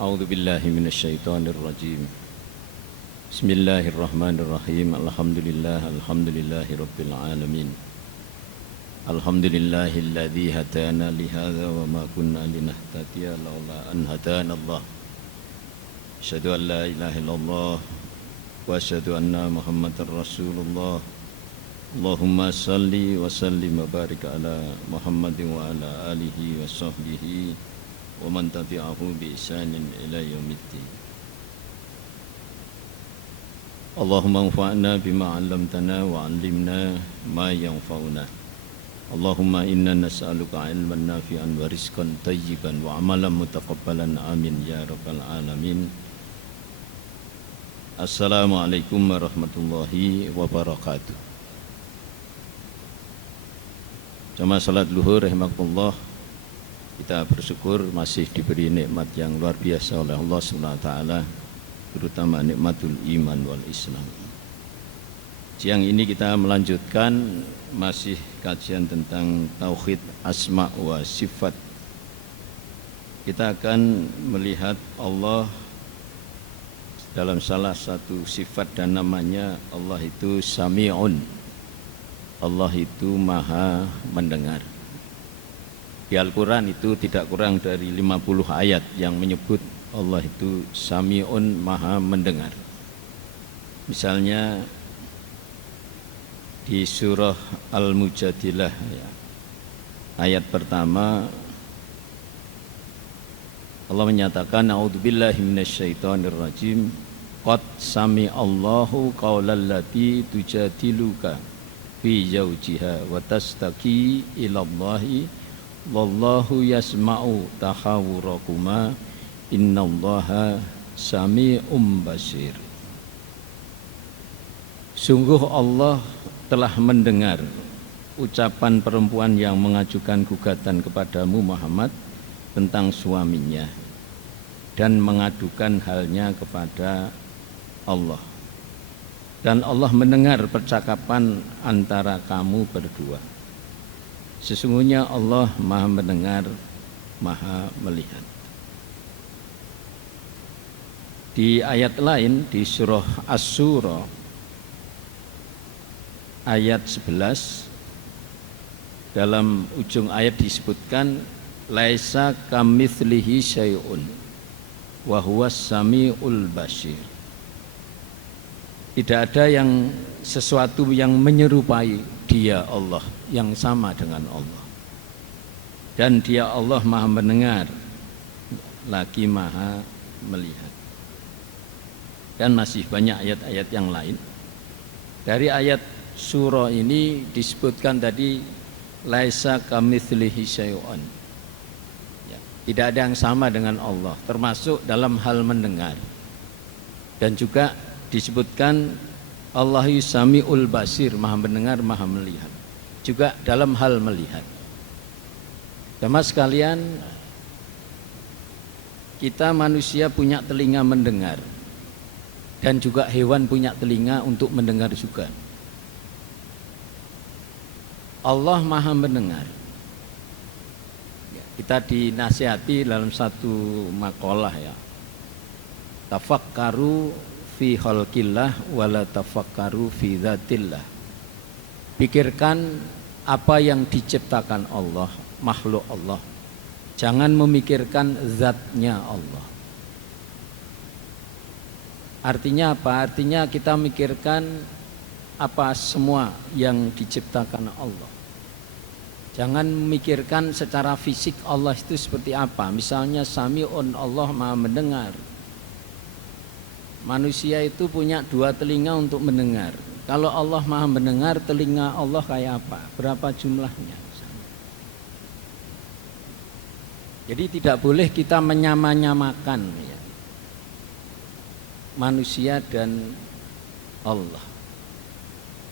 A'udzu billahi minasyaitonir rajim. Bismillahirrahmanirrahim. Alhamdulillahi rabbil alamin. Alhamdulillahilladzi hadana li hadza wa ma kunna linahtadiya laula an hadana Allah. Asyhadu an la ilaha illallah wa asyhadu anna Muhammadar Rasulullah. Allahumma salli wa sallim wa barik ala Muhammadin wa ala alihi wa sahbihi wa man tabi'ahu bi ihsanin ila yaumiddin. Allahumma anfa'na bima 'allamtana wa 'allimna ma yanfa'una. Allahumma inna nas'aluka 'ilman nafi'an wa rizqan thayyiban wa 'amalan mutaqabbalan amin ya rabbal alamin. Assalamualaikum warahmatullahi wabarakatuh. Jamaah salat luhur rahimakumullah. Kita bersyukur masih diberi nikmat yang luar biasa oleh Allah SWT, terutama nikmatul iman wal Islam. Siang ini kita melanjutkan masih kajian tentang tauhid asma wa sifat. Kita akan melihat Allah dalam salah satu sifat dan namanya. Allah itu Sami'un. Allah itu Maha mendengar. Di Al-Quran itu tidak kurang dari 50 ayat yang menyebut Allah itu Sami'un, Maha mendengar. Misalnya di surah Al-Mujadilah ya, ayat pertama Allah menyatakan a'udzubillahi minasyaitonir rajim qad sami'allahu qaulal lati tujadiluka fi zawjiha wa tastaqi ilallahi wallahu yasma'u tahawurakuma innallaha sami'um basir. Sungguh Allah telah mendengar ucapan perempuan yang mengajukan gugatan kepadamu Muhammad tentang suaminya dan mengadukan halnya kepada Allah. Dan Allah mendengar percakapan antara kamu berdua. Sesungguhnya Allah Maha mendengar, Maha melihat. Di ayat lain di surah Asy-Syura ayat 11 dalam ujung ayat disebutkan laisa kamitslihi syai'un wa huwas samiul basir. Tidak ada yang sesuatu yang menyerupai Dia Allah, yang sama dengan Allah. Dan Dia Allah Maha mendengar lagi Maha melihat. Dan masih banyak ayat-ayat yang lain. Dari ayat surah ini disebutkan tadi laisa kamitslihi syai'un. Ya, tidak ada yang sama dengan Allah, termasuk dalam hal mendengar. Dan juga disebutkan Allah Sami'ul Basir, Maha mendengar, Maha melihat. Juga dalam hal melihat. Jamaah sekalian, kita manusia punya telinga mendengar. Dan juga hewan punya telinga untuk mendengar juga. Allah Maha mendengar. Kita dinasihati dalam satu makalah ya. Tafakkaru fi khalqillah wala tafakkaru fi dzatillah. Pikirkan apa yang diciptakan Allah, makhluk Allah. Jangan memikirkan zatnya Allah. Artinya apa? Artinya kita mikirkan apa semua yang diciptakan Allah. Jangan memikirkan secara fisik Allah itu seperti apa. Misalnya Sami'un, Allah Maha mendengar. Manusia itu punya dua telinga untuk mendengar. Kalau Allah Maha mendengar, telinga Allah kayak apa? Berapa jumlahnya? Jadi tidak boleh kita menyamakan ya, manusia dan Allah.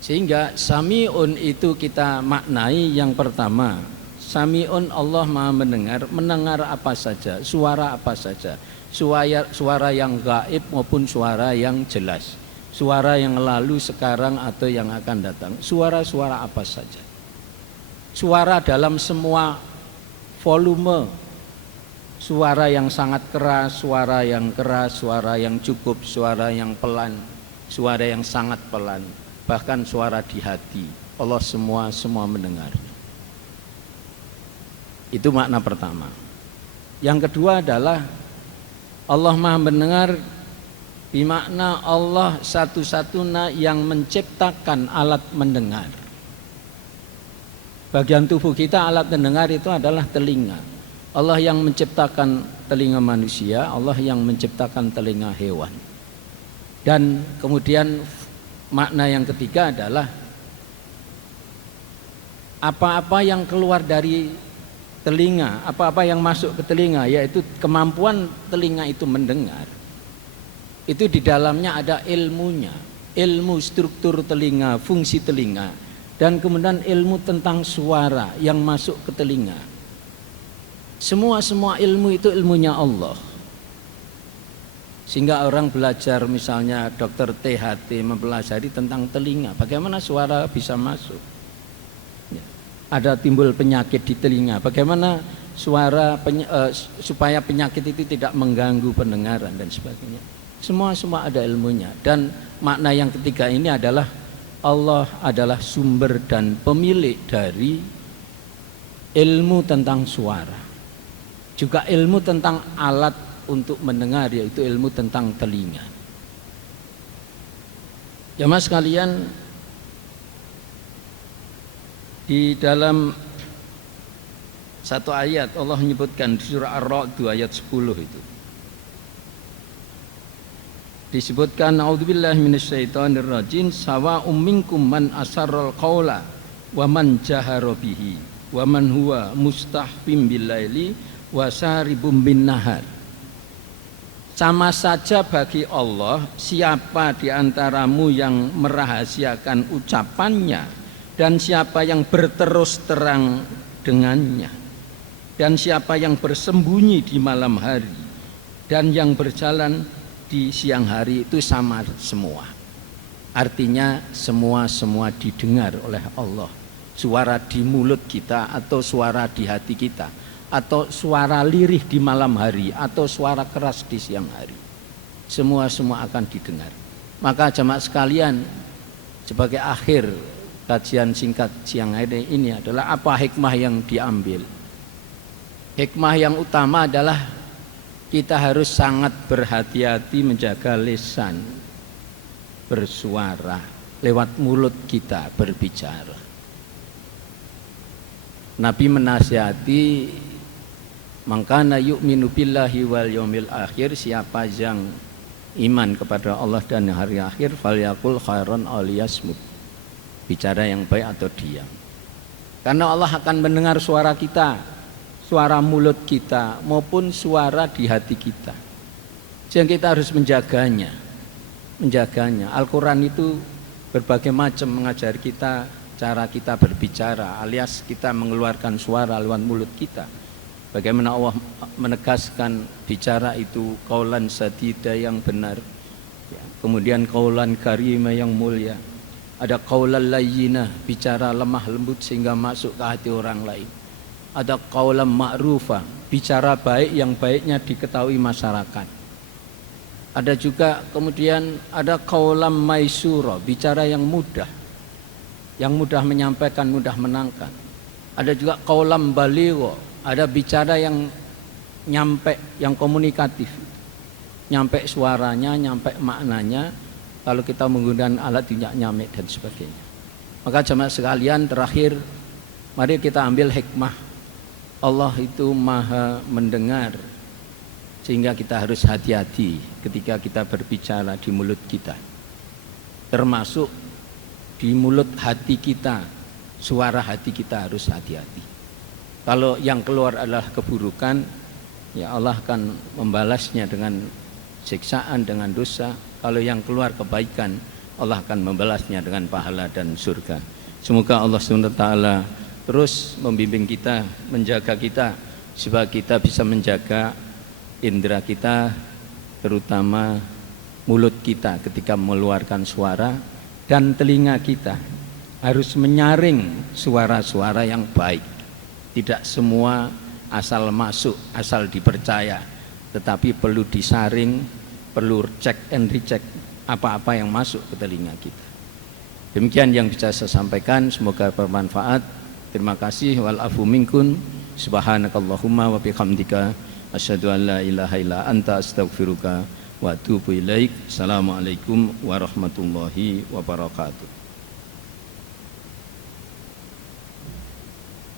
Sehingga Sami'un itu kita maknai yang pertama. Sami'un, Allah Maha mendengar. Mendengar apa saja, suara apa saja. Suara yang gaib maupun suara yang jelas. Suara yang lalu, sekarang atau yang akan datang. Suara-suara apa saja. Suara dalam semua volume suara yang sangat keras, suara yang keras, suara yang cukup, suara yang pelan, suara yang sangat pelan, bahkan suara di hati. Allah semua mendengar. Itu makna pertama. Yang kedua adalah Allah Maha mendengar bermakna Allah satu-satunya yang menciptakan alat mendengar. Bagian tubuh kita alat mendengar itu adalah telinga. Allah yang menciptakan telinga manusia, Allah yang menciptakan telinga hewan. Dan kemudian makna yang ketiga adalah apa-apa yang keluar dari telinga, apa-apa yang masuk ke telinga, yaitu kemampuan telinga itu mendengar. Itu di dalamnya ada ilmunya, ilmu struktur telinga, fungsi telinga, dan kemudian ilmu tentang suara yang masuk ke telinga. Semua ilmu itu ilmunya Allah. Sehingga orang belajar, misalnya dokter THT mempelajari tentang telinga, bagaimana suara bisa masuk. Ada timbul penyakit di telinga, bagaimana supaya penyakit itu tidak mengganggu pendengaran dan sebagainya. Semua ada ilmunya. Dan makna yang ketiga ini adalah Allah adalah sumber dan pemilik dari ilmu tentang suara, juga ilmu tentang alat untuk mendengar, yaitu ilmu tentang telinga. Jamaah sekalian, di dalam satu ayat Allah menyebutkan di surah Ar-Ra'd ayat 10 itu disebutkan, a'udzubillahi minasyaitonirrajim, sawa'um minkum man asarral qaula wa man jahara bihi wa man huwa mustahfim billaili wa saribum bin nahar. Sama saja bagi Allah siapa di antaramu yang merahasiakan ucapannya dan siapa yang berterus terang dengannya, dan siapa yang bersembunyi di malam hari dan yang berjalan di siang hari, itu sama semua. Artinya semua didengar oleh Allah. Suara di mulut kita atau suara di hati kita, atau suara lirih di malam hari atau suara keras di siang hari, semua akan didengar. Maka jamaah sekalian, sebagai akhir kajian singkat siang hari ini adalah apa hikmah yang diambil. Hikmah yang utama adalah kita harus sangat berhati-hati menjaga lisan bersuara, lewat mulut kita berbicara. Nabi menasihati, mangkana yu'minu billahi wal yaumil akhir, siapa yang iman kepada Allah dan hari akhir, falyakul khairan aw liyasmut, bicara yang baik atau diam. Karena Allah akan mendengar suara kita, suara mulut kita maupun suara di hati kita. Jadi kita harus menjaganya. Al-Quran itu berbagai macam mengajar kita cara kita berbicara, alias kita mengeluarkan suara lewat mulut kita. Bagaimana Allah menegaskan bicara itu qaulan sadida yang benar, kemudian qaulan karima yang mulia, ada qaulan layyinah, bicara lemah lembut sehingga masuk ke hati orang lain. Ada qaulan ma'rufa, bicara baik yang baiknya diketahui masyarakat. Ada juga kemudian ada qaulan maisura, bicara yang mudah menyampaikan, mudah menangkan. Ada juga qaulan baligha, ada bicara yang nyampe, yang komunikatif, nyampe suaranya, nyampe maknanya, kalau kita menggunakan alat tinjak nyamik dan sebagainya. Maka jemaah sekalian, terakhir mari kita ambil hikmah. Allah itu maha mendengar, sehingga kita harus hati-hati ketika kita berbicara di mulut kita, termasuk di mulut hati kita. Suara hati kita harus hati-hati. Kalau yang keluar adalah keburukan, ya Allah akan membalasnya dengan siksaan, dengan dosa. Kalau yang keluar kebaikan, Allah akan membalasnya dengan pahala dan surga. Semoga Allah SWT terus membimbing kita, menjaga kita, supaya kita bisa menjaga indera kita, terutama mulut kita ketika mengeluarkan suara, dan telinga kita harus menyaring suara-suara yang baik. Tidak semua asal masuk, asal dipercaya, tetapi perlu disaring, perlu cek and recheck apa-apa yang masuk ke telinga kita. Demikian yang bisa saya sampaikan, semoga bermanfaat. Terima kasih. Wal afu minkum. Subhanakallahumma wa bihamdika asyhadu an la ilaha illa anta astaghfiruka wa atubu ilaik. Assalamualaikum warahmatullahi wabarakatuh.